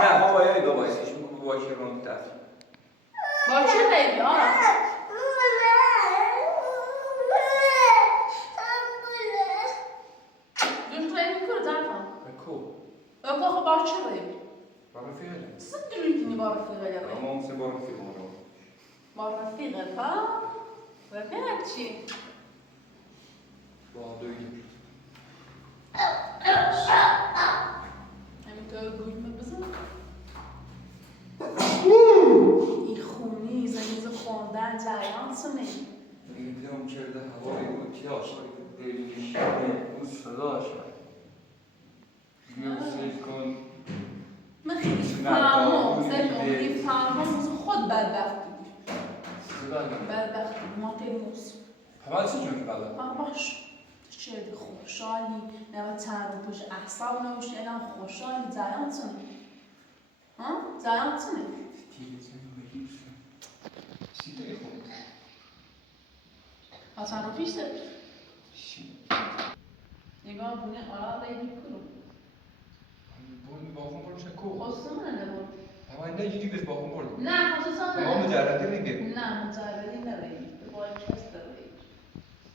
نه بابا یای بابا اسمشون بگو بابا چه رون تفریح با چه بیبی آره دوش بیبی کرد زنفان بکو بابا خب با چه بیبی با رفیقه صد دلویتنی با رفیقه اما اون سه با رفیقه با رفیقه ها رفیقه چی؟ با دویدیم همینطور گویمه بزن این خونی زنیز خوندن جریان سنه میدونم کرده هوای اوتی آشاری دلیش اون صدا شد میوسیل کن من خیلی فهمم خیلی فهمم از خود بدبختی بدبختی ماتیموس حوالی چی جون که بله؟ باش چه خوشحالی نه تنها پوش احساب نمیشه الان خوشحالی جریان سنه ها جریان سنه تیگه سنه بگیرسن سیده خود تصرفیش ده چی؟ نگاه بونه آلا بیدی کرو بون باقون برو چکو خصوصا نبود هوای نه جدی بس باقون برو نه خصوصا ما مجرده میگه نه مجردی نبید باید چست بید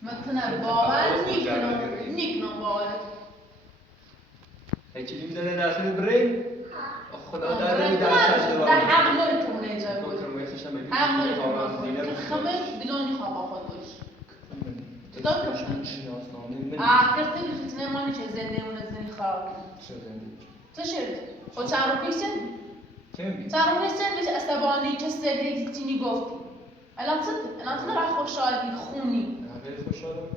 مثلا باور نیکنم باور هیچی میدونه درسته بریم خدا داره می درسته در حق نمیتونه اینجا بود بکنم یخشم بگیم حق نمیتونه که خمه بدونی خواب خود باش تدار کشن کرده که فتنه مانی چه زنده اون زنی خراب چه شد؟ خود چند رو پیشن؟ چند رو پیشن بیش استبانی چه سری چینی گفتی الان تو نرا خوشحالی خونی خیلی خوشحالم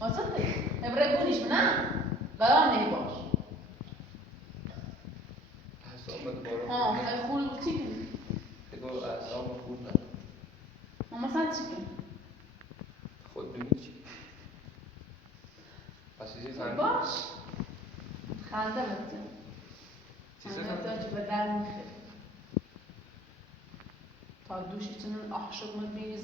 ما صدق ابره بونیش نه قرار نمیباش اعصابم دوباره خیلی خوب چی کنی؟ خیلی اعصابم خوب ندارم مثلا چی کنی؟ خود ببین چی پس چیزی فهمید باش خنده بده چیزی خنده تو به در میخواد تا دوشی چنون احشق مبینی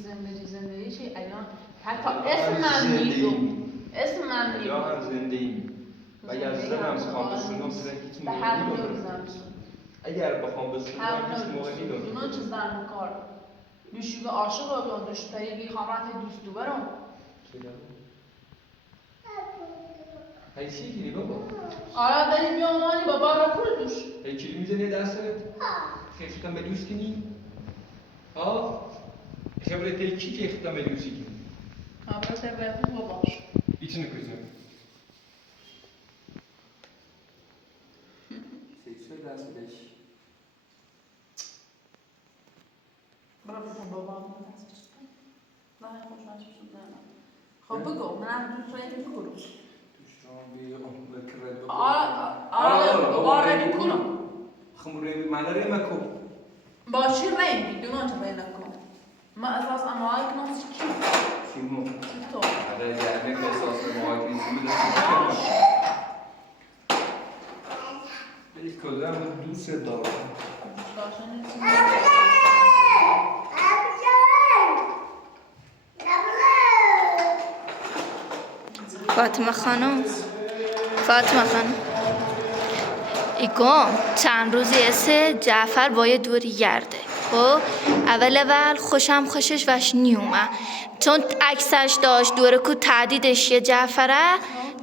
زندگی چی الان حتی اسم من میدونم اسم من میدونم یا هم زنده ایم و اگر زنم بخوام بسونم زن هیچ موقعی نمیدونم اگر بخوام بسونم هیچ موقعی نمیدونم دونان چه زن کار دوشی به عاشق بیان دوش پیگی خواهرت دوست دو برام هی چی کنی بابا؟ آره داری بیامانی بابا را پول دوش هی چی میزنی دستت؟ خیفتم به دوست کنی؟ ها؟ خبرت هی چی که خیفتم به دوستی کنی؟ خبرت به خوب باش ایچی نکوزم سیسه دستش برو بکن بابا نه خوش نشد نه خب بگو من دوست رای بکنم آره بکنم خمره من رای مکو باشی رای بدون چه رای نکن ما اساس اموال کنم چی سیمو تو آره یعنی که اساس اموال نیستی ولی کلا دوست دارم فاطمه خانم ایگم چند روزی است جعفر باید دوری گرده خب اول خوشم خوشش وش نیومه چون عکسش داشت دوره کو تعدیدش یه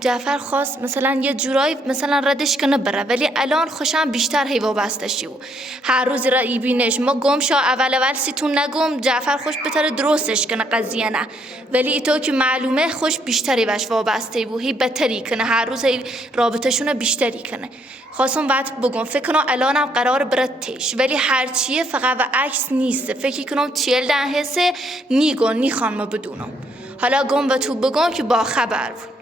جعفر خواست مثلا یه جورایی مثلا ردش کنه بره ولی الان خوشم بیشتر هی وابسته شو هر روز را بینش ما گم شو اول سیتون نگم جعفر خوش بتره درستش کنه قضیه نه ولی ایتو که معلومه خوش بیشتری وش وابسته بو هی بتری کنه هر روز هی رابطه‌شون بیشتری کنه خواستم بعد بگم فکر کنم الانم قرار برد تش ولی هرچیه فقط و عکس نیست فکر کنم 40 دن حسه نیخوان ما بدونم حالا گم به تو بگم که با خبر بود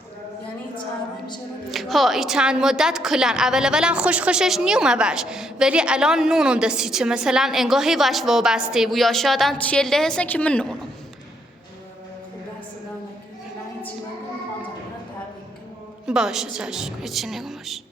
یعنی چهارم چرا ها ای چند مدت کلن اولا خوشش نیومه باش ولی الان نونم دستی چه مثلا انگاهی واش وابسته بو یا شادن چیل ده هستن که من نونم باشه چشم هیچی نگمش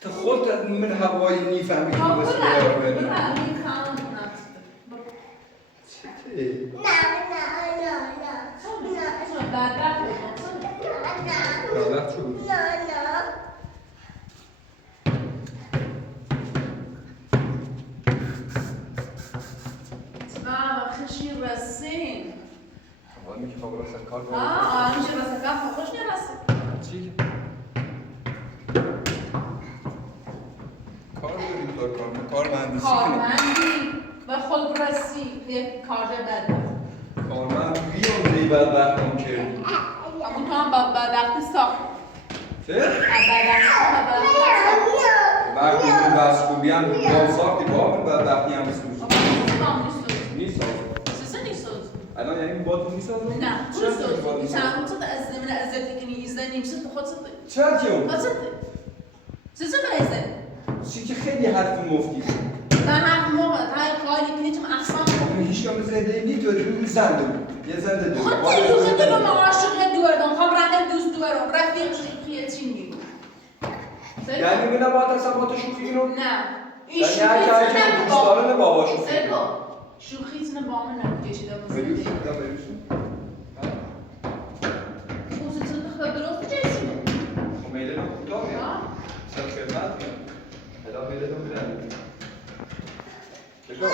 تا خودت من هوایی نیفهمی که بس بیار بری کارمندی و خودرسی یک کار بده کارمند بیان بدبخت هم کردی اما تو هم بدبختی ساخت چه؟ بدبختی وقتی من بس خوبی هم دام ساختی با من بدبختی هم سوز نیست الان یعنی با تو نیست نه چرا سوز؟ چند روز از زمین ازتی کنی ایزده نیمسه تو خود سده چرا کیون؟ خود سده سده ایزده چی که خیلی حرف مفتی من حرف موقع های کاری کنی چون احسان من هیچ کم زنده نی تو رو زنده یه زنده دو خود رو ما عاشق دوردم خبرنده دوست دوردم رفیق شیخیه چی میگو یعنی من با تا سبات شوخی رو نه این یعنی شوخی هر کی که دوستدار بابا شوخی سرکو شوخی تونه با من نکشیده بریوش بزنی یا بریوشون اوزی تو خود درست جسیمه خب میله رو کوتاه میاد سر خدمت میاد ادا میله رو میرن چطور؟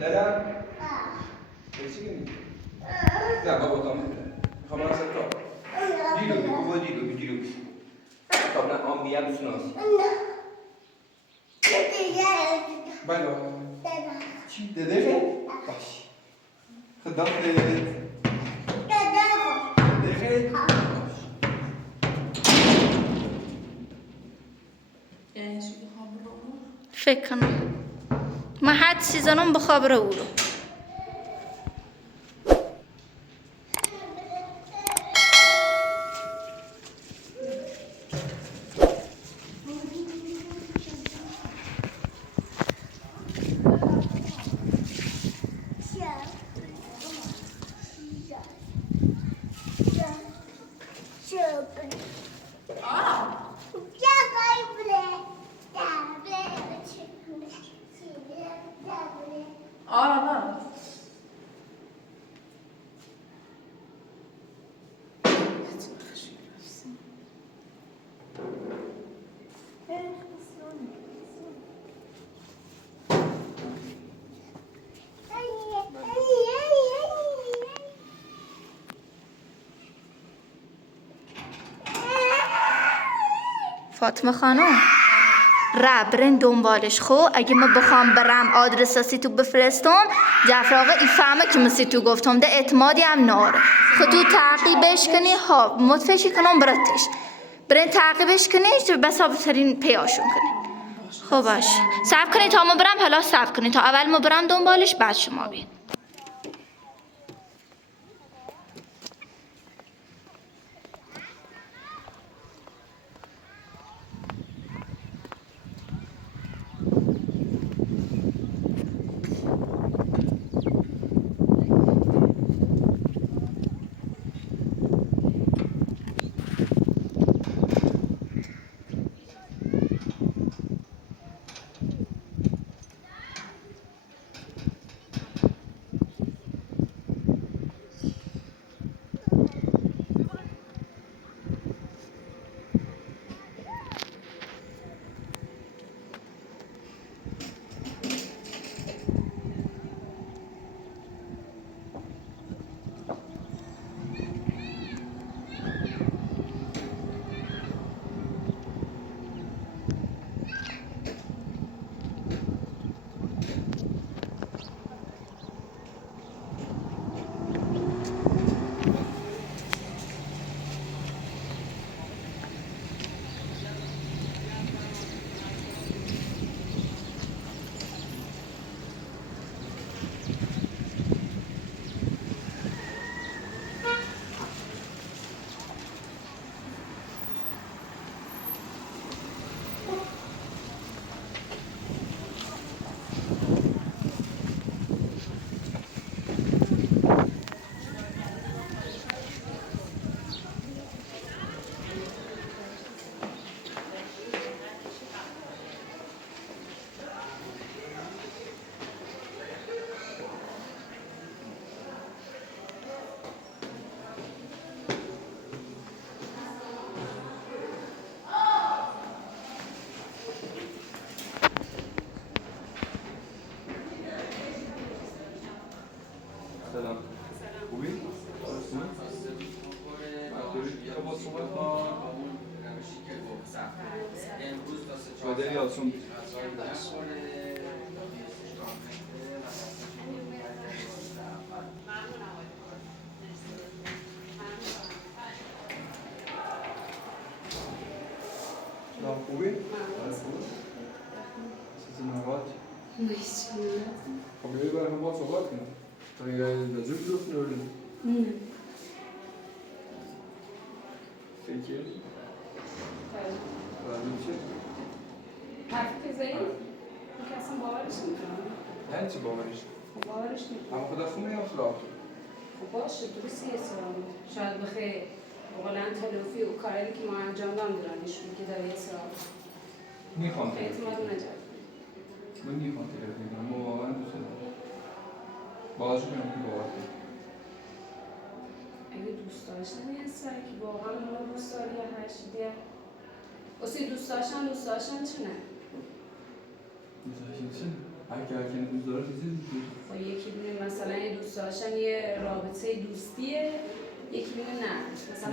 نرم؟ چی کنی؟ نه بابا تا میخوام رسل تا دیلو بگو با دیلو قبلا آمدیم سناسی بله چی داده خیلی؟ باش خدا خیلی داده خیلی؟ فکر کنم من حد سیزنم بخابره او رو فاطمه خانم برین دنبالش خو اگه ما بخوام برم آدرس تو بفرستم جعفر آقا این فهمه که من تو گفتم ده اعتمادی هم ناره خود تو تعقیبش کنی ها متفشی کنم براتش برین تعقیبش کنی بس بترین پیاشون کنی خب باش صبر کنی تا ما برم حالا صبر کنی تا اول ما برم دنبالش بعد شما بین براتون خوبی؟ چیزی نباد؟ خب یه برای با صحبت کنم تا یه لازم دوست نوریم فکر لازم چه؟ حرفی که زدی؟ که اصلا باورش نمیکنم. یعنی چی باورش؟ باورش نمیکنم. اما خدا خونه یا اصلاح؟ خب باشه درستی اصرار بود. شاید بخیر بقولن تلوفی و کاری که ما انجام دادم نشون که داری اصرار بود. میخوام اعتماد نجات. من میخوام تلفن کنم. ما واقعا دوست دارم. باز کنم که باور کنم. اگه دوست داشتنی اصرار که واقعا اونو دوست داری یا هر چیزی واسه دوست داشتن چه نه؟ دوست داشتن چه؟ هر کی دوست داره چیزی دوست داره. با یکی دونه مثلا یه دوست داشتن یه رابطه دوستیه یکی دونه نه. مثلا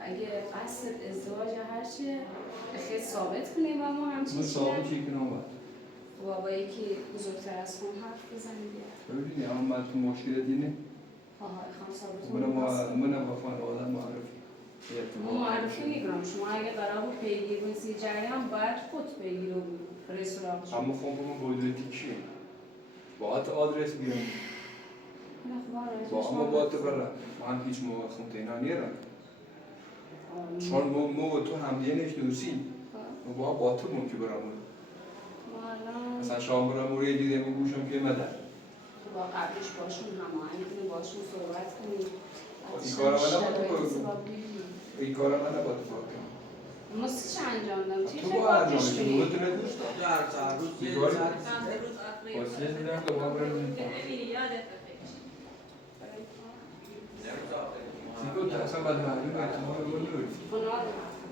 اگه قصد ازدواج یا هر چیه بخیر ثابت کنیم و ما همچین چیه ثابت چی کنم باید با یکی بزرگتر از خون حرف بزنیم ببینی اما من تو مشکل دینه خواهم ثابت منم با خانواده معرفی معرفی میکنم شما اگه قرار بود پیگیر بسی جریان باید خود پیگیر رو رستوران شد اما خب من بودلتی چیه؟ باید آدرس بیارم با اما باید برم من هیچ موقع خونده اینا نیرم چون ما تو همدیه نشنوسیم ما با تو ممکن برم مثلا شام برم و یه دیده گوشم که مدر با قبلش باشون هماهنگ کنیم باشون صحبت کنیم این کارا من نباید این کارا من نباید کنم ما چه انجام دادم؟ تو با انجام کنیم تو ندوست چند روز این کاری واسه دیدم که با برم سیکو تا اصلا باید معلوم اعتماد رو نروید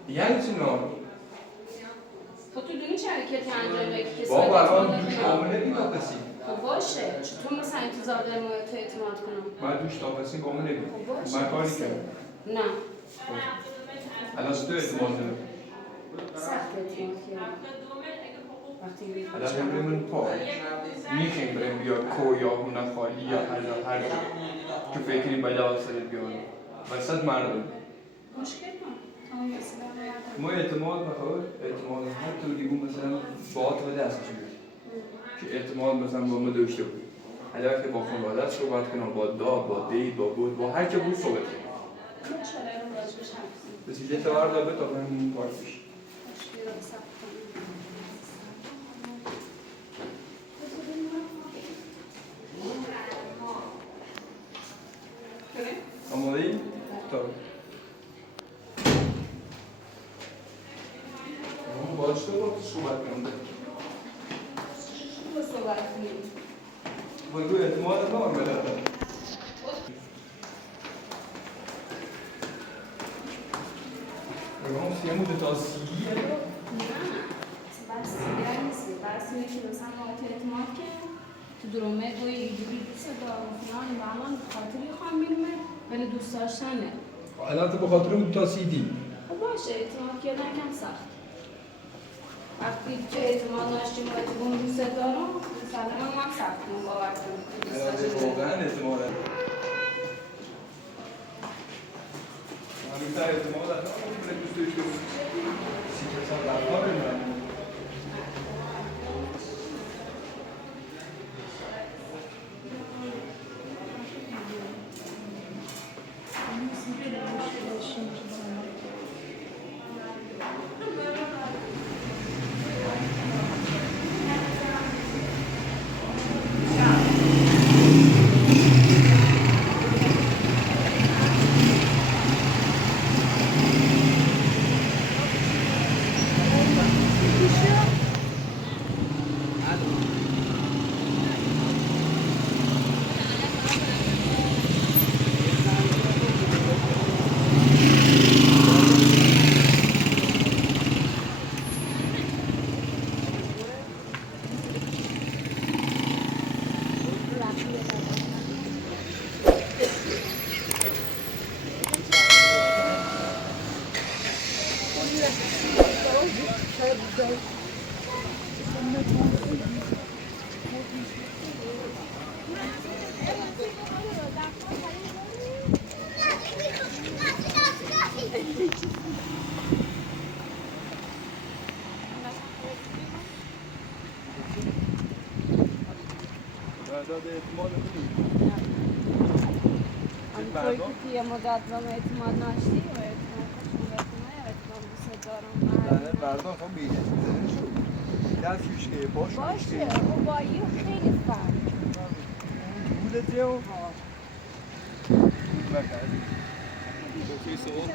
یعنی چی نارو؟ خب تو دونی چه حرکتی انجام بدی که بابا الان دوش کامله بیداپسی خب باشه چطور مثلا انتظار دارم تو اعتماد کنم؟ من دوش تاپسی کامله بید خب باشه من کاری کردم نه الان تو اعتماد دارم سخت اعتماد کردم وقتی الان بریم من پای میخیم بریم بیا کو یا هونه خالی یا هر جا تو فکری بلا آسده بیارم وسط مردم مشکل کن ما اعتماد بخواه اعتماد هر طوری بود مثلا باعت و دست بیاریم که اعتماد مثلا با ما داشته بود حالا که با خانوادت صحبت کنم با با دی با بود با هر که بود صحبت کنم بس یه توار داره تا همین کار بشه آماده ای؟ تا باید شده با صحبت کنم ده صحبت کنیم بگو اعتماد ما ملده بگم سیمون تا سیگیه؟ نه بس دیگر نیست بس اینه که مثلا ما اعتماد که تو درومه دوی اینجوری دوست دارم فلان و الان خاطری خواهم میرمه ولی دوست داشتنه الان تو بخاطر اون تا سیدی خب باشه اعتماد کردن کم سخت وقتی که اعتماد داشتیم و اعتماد دوست دارم مثلا هم سخت من باور کنم واقعا اعتماد دارم من بیشتر اعتماد دارم من دوست داشته بود 30 سال در کار من قرارداد اعتماد کنید. توی که توی مدت با اعتماد ناشتی و اعتماد خشونتونه اعتماد دوست دارم نه بردان خب بیجه میزنه شو دست فیشکه باشه خب با این خیلی فرق بودته و بکرد توی سوال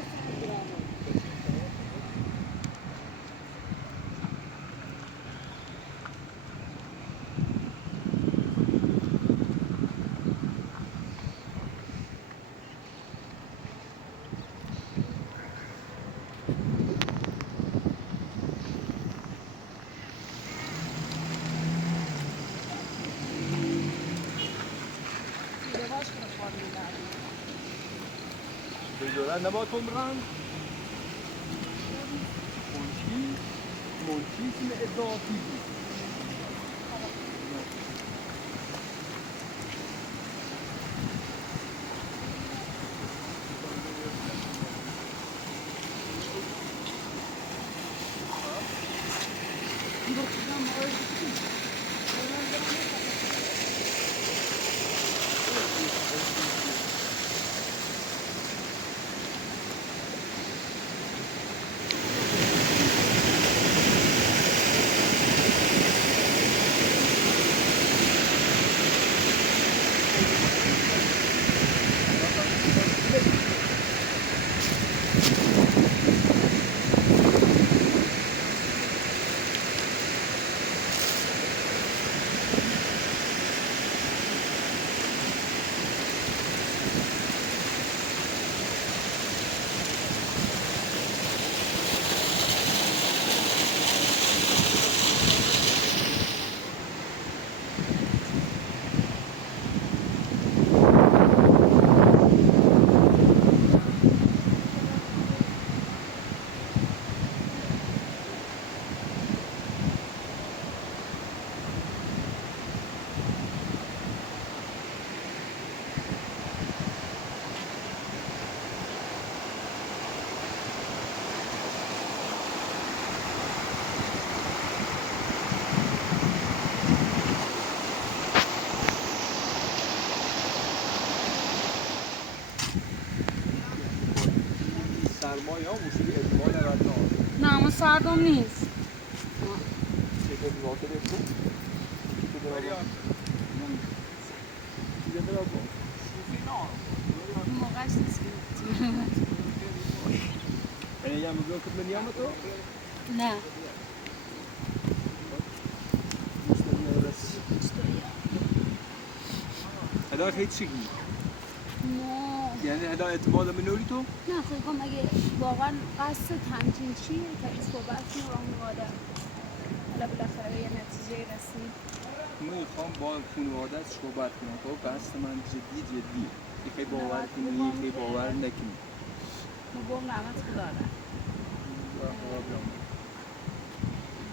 بجورن نبا تمرن منشیسم اضافی بود سرمایه ها موسیقی اعتماد نبرد نه اما سردم نیست چه کنی واقع داشتم؟ این موقعش نیست که یعنی هم بگو که من یام تو؟ نه هدا خیلی چی گی؟ نه یعنی هدا اعتماد منوری تو؟ نه خیلی اگه واقعا قصد همچین چیه که این صحبت رو با خانواده حالا بالاخره یه نتیجه رسید من میخوام با خانواده صحبت کنم خب قصد من جدی خیلی باور کنی خیلی باور نکنی مگم رحمت خدا را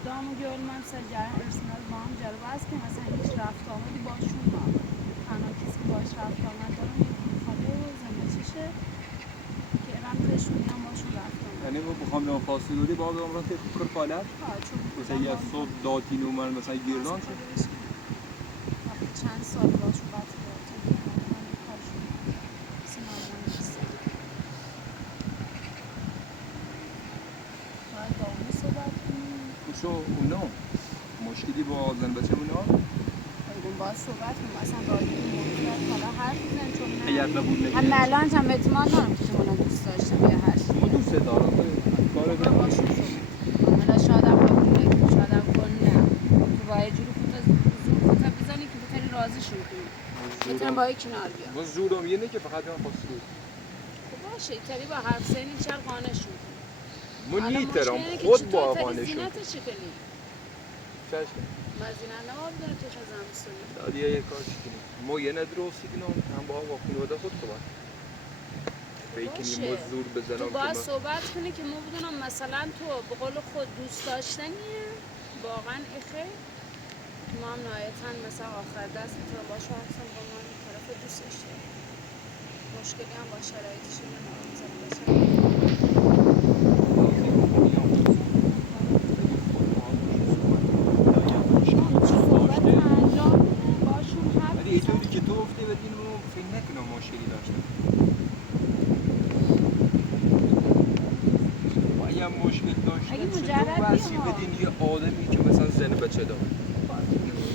دام و گل من سجای ارسنال با هم جلوه است که مثلا هیچ رفت آمدی باشون ندارم تنها کسی که باش رفت آمد دارم یک خاله و زمچشه که رمزش میگم باشون رفت آمد یعنی من بخوام نام فاصله دوری باید عمران که کر پالر چون مثلا یه صبح داتی نومن مثلا گیردان شد چند سال باشون قطع کردم من کارشون سینمایی نیستم باید با اونو صحبت کنیم کشو اونا مشکلی با زن بچه اونا اون باید صحبت کنیم اصلا راجع به موضوعات حالا حرف بزنیم چون اگر قبول نکنی هم الان هم اعتماد دارم که اونا دوست داشتم یه هر چیزی من دوست دارم کار من دارم باشون صحبت حالا شاید هم قبول نکنیم شاید هم کن نه تو باید یه جوری زور بزنی که بتونی راضیشون کنی بتونم با کنار بیام من زورم یه نه که فقط من فاصله خب باشه اینطوری با حرف زنی چر قانعشون کنی من حالا نیترم مشکل اینه که خود چطور با تری خانه شد زینتش کنی چشم مزینه نواب داره تو خزم بستونی دادیه یه کار کنیم ما یه ندروسی کنم هم با خانواده خود صحبت بکنیم ما زور بزنم تو باید صحبت کنی که ما بدونم مثلا تو به قول خود دوست داشتنیه واقعا اخه ما هم نهایتاً مثلا آخر دست میتونم باش حرفم با من طرف دوست داشته مشکلی هم با شرایطش اینه نامزد باشم صحبت انجام باشون حرف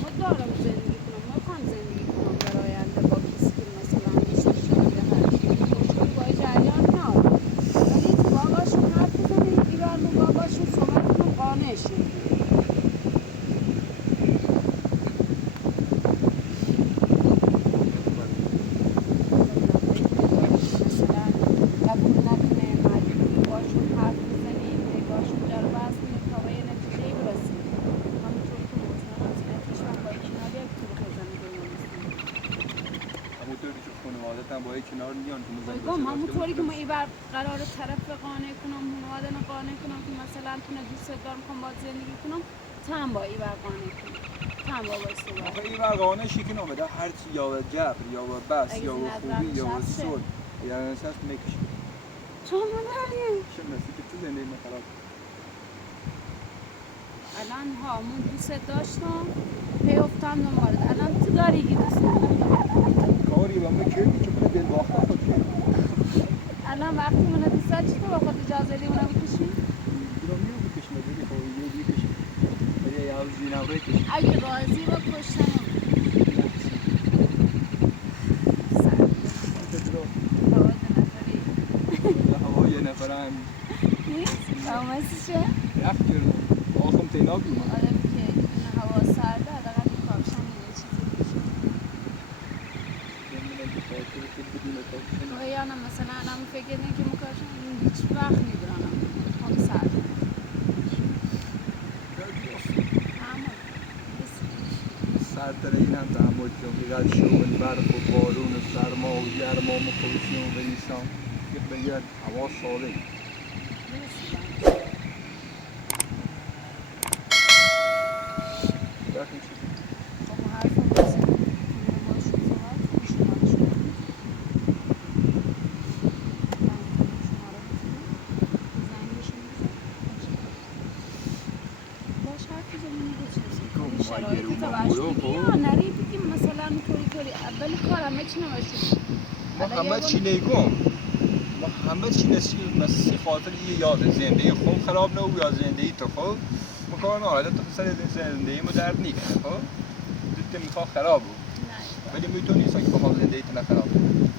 ما دارم زندگی کنم، ما خواهم زندگی کنم در آینده با کسی که مثلا دوست داشتم یا هر چی خوشحال با جریان نارم، ولی تو باباشون حرف بزنید ایران و باباشون صحبت کنم قانع شید. همونطوری که ما ایبر قرار طرف قانع کنم خانواده رو قانع کنم که مثلا تونه دوست دارم کنم باید زندگی کنم تم با ایبر قانع کنم تم با باید آخه ایبر قانع شکل نامده هرچی یا به جبر یا به بس یا به خوبی یا به سود یا نشست میکشی تو مداریم چه نسی که تو زندگی مخراب الان ها من دوست داشتم پی افتم نمارد الان تو داری که دوست نداری کاری با من کردی که من دل باخته خود کردی الان وقتی منو دوست داشتی تو با خود اجازه دی اونو بکشی؟ دیرم میو بکشم دیگه خب یه دیگه کشم ولی یه از جینوره کشم اگه راضی با کشتن هوا یه نفره هم نیست؟ آمسیشه؟ رفت کردم آخم تینا بیومد آره که این هوا سرده حداقل این کاپشن یه چیزی بشون تو یعنی مثلا الان فکر کردن که مکاشن هیچ وقت میدونم خیلی سرده سردتر این هم تحمل کنم بگرد شغل برف و بارون و سرما و گرما و خوشی و نیسان که بگرد هوا ساده بخیم چیزی خب حرف رو بزن باشون صحبت شما شما باش حرف بزن شرایط تو باش بگی نری بگیم مثلا طوری اول کار همه چی نباشه ما همه چی نگم ما همه چی نسیم مثل خاطر یه یاد زندگی خوب خراب نبود یا زندگی تو خوب مکان حالا تو سر زندگی ما درد نیکنه خب دیدت میخواه خراب بود ولی میتونی نیستن که بخواه زندگی تو نخراب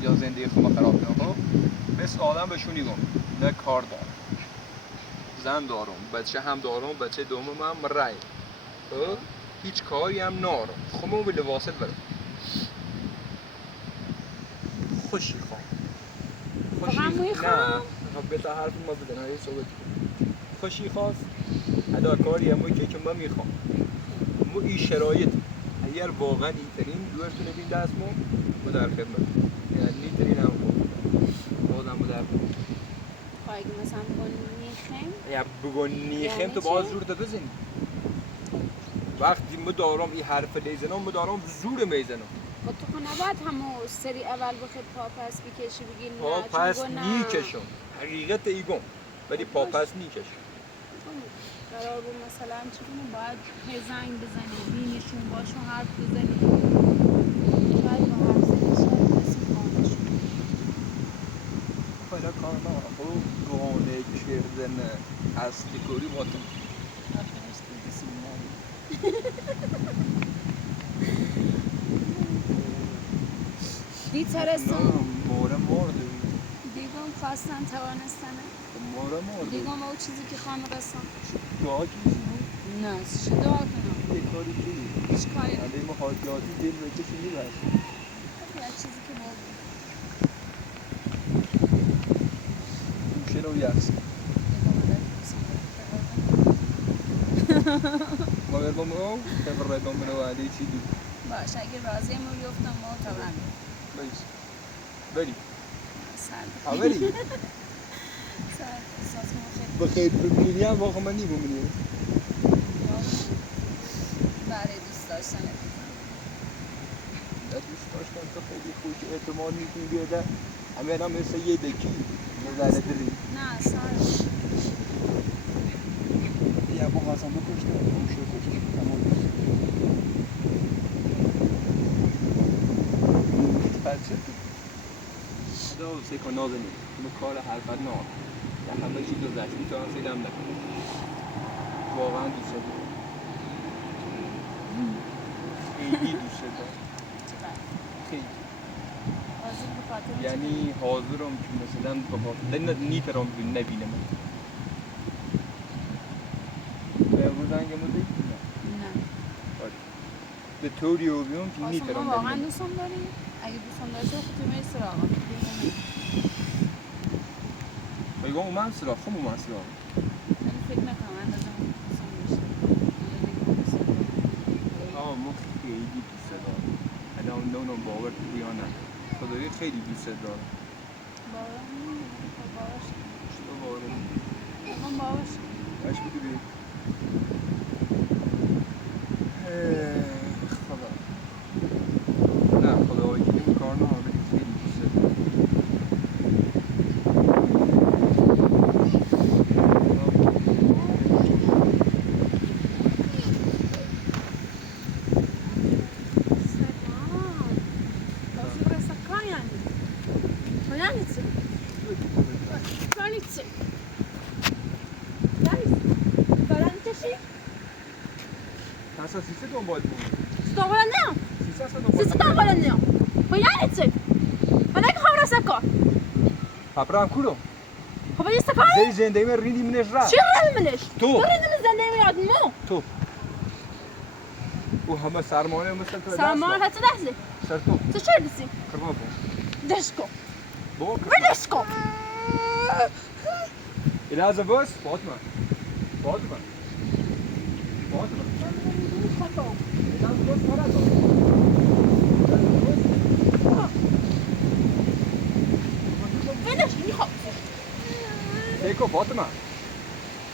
یا زندگی خود خراب کنه خب مثل آدم بهشونی گم نه کار دارم زن دارم بچه هم دارم بچه دومم هم رای خب هیچ کاری هم نارم خب من به لباسل برم خوشی خواه خوشی نه خب بتا حرف ما بدن های صحبت خوشی خواست ادا کاری همونی که من میخوام مو این شرایط اگر واقعا ایترین دوستون بین دست مو در خدمت یعنی ایترین هم بازم مو در خدمت اگه مثلا بگن نیخیم یا بگن نیخیم تو باز زور ده بزنی وقتی ما دارم این حرف لیزنم ما دارم زور میزنم و تو خب نباید همو سری اول بخید پاپس بکشی بگی نه پاپس نیکشم حقیقت ایگم ولی پاپس نیکشم قرار بود مثلا چون باید زنگ بزنی بینیشون باشون حرف بزنی شاید با حرف زنی شاید اسم قانشون حالا کار نه خوب قانه کردن اصلی کوری باتم آخرش دیگه سنگاری دی ترسون مورم مرده دیگم خواستن توانستنه مورم مرده دیگم او چیزی که خواهم رسان دعا کیسی نه چی دعا کنم یه کاری کنی هیچ کاری نه علی محاجاتی دل بکشی میبرشی یه چیزی که بودی شنو یخصی ما بربام او تبر ردام منو علی چی دو باش اگه راضی ما بیفتم ما طبعا بیس بری سرد بری سرد احساس ما خیلی بخیر ببینی هم واقعا من نی بمونی برای دوست داشتن دوست داشتن تو خیلی خوش اعتماد میکنی بیاده همه هم مثل یه دکی نظر دلی نه سرد یا با غازم بکشته بوشه کشته تمام بچه دو سیکو نازنی کار حرفت نه یا همه چی گذشت میتونم سیدم نکنم واقعا دوست دارم خیلی دوست دارم. خیلی. حاضر به خاطر یعنی حاضرم که مثلا به خاطر نیترم نبینم. امروز انگمون دیگه نه. به طوری رو بیام که نیترم آسمان واقعا نبینم. دوستم داری؟ اگه دوستم داشته خود تو میری سراغم. بگم اومد سراغ، خب اومد سراغ. ولی فکر نکنم اندازه دوستم داشته. ما خیلی دوست دارم. الان نمیدونم باور کنی یا نه. خدایی خیلی دوست دارم. باور نمی‌کنم. باورش چطور باور نمی‌کنی؟ من باورش باش بگیری. خدا. نه خدایی که این کار نه ولی خیلی دوست دارم. Aslında sisi dönbol mu? دنبالنیام Sisi aslında dönbol. سیسی دنبالنیام خب یعنی چی؟ من اگه خواهم رسم کن Papram kulo. خب یه سکایی؟ Zey zendeyime rindi mineš ra. چی رنمنش؟ تو. تو رنم زنده میاد مو تو. O hamma sarmone مثل تو. سامان هستی دستی Sar to. تو چه دستی؟ Kırma bu. دشکو Bu. بدشکو İlaza boş. Fatma. Fatma. Fatma. İlaza boş para da. بدش میخوام Eko Fatma.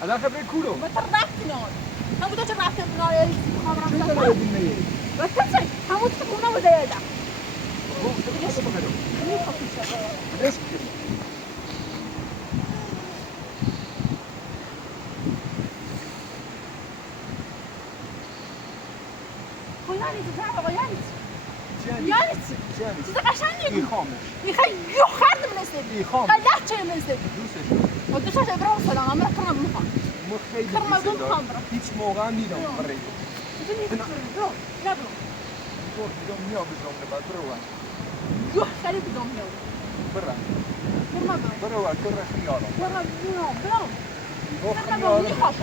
الان خبر کولو. ما رفتی نار هم بوده چه رفتی نار یاری میخوام چه رفتم داره dinleyi? و کسی همون تو خونه بوده یادم Bu nasıl bakalım? میخوام پیشه Eski. خب یعنی تو طرف آقا یعنی Yani. یعنی چی؟ Yani. چیز قشنگی بود İlhammış. میخوای یو خرد منسته İlham. قلق چه منسته دوستش. و دوست داشته برام سلام من کنم میخوام ما خیلی Kırma دوست bunu دارم. kamera. هیچ موقع هم دیدم برای تو. برو نه برو تو دیدم میام بزنم بعد برو ور. یو خیلی بدم میاد برو. برو برو ور تو را خیالم. برو برو تو برو خیالم. میخوام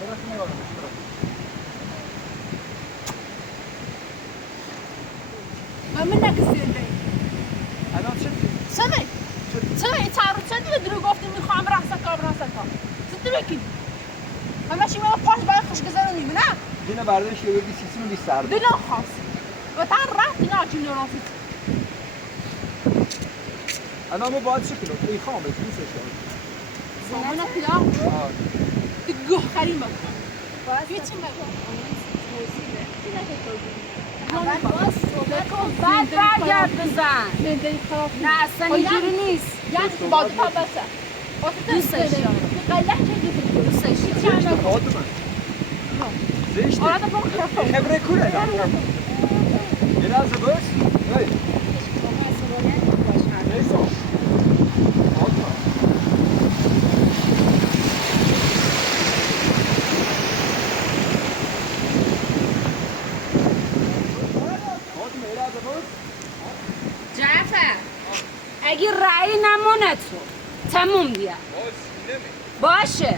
برو خیالم. برو. من نکسیم بی الان چه؟ سمی سمی تعرض شدی به درو گفتیم میخوام راستا زدی بکی همه چی ما پاس باید خوش گذرونیم نه Yine bardaki şey böyle sesini bir sardı. دلم خواست و تا رفت اینا چی نرافت الان ما باید چه کنیم؟ ایخام دوستش دارم. سامان پیدا دیگه خریم هیچی نکن اول باز صحبت کن بعد برگرد بزن زندگی خراب نه اصلا اینجوری نیست یعنی باید پا بسه دوستش دارم قلق چه دوستش چند Zeyşte kaldı mı? Zeyşte. Orada bak yapalım. Hebre kule lan. Biraz da boş. Hey. Neyse. Kaldı mı? Kaldı mı? Biraz da boş. جعفر اگه رأی نمونه تو تموم بیا Boş. Yine mi? باشه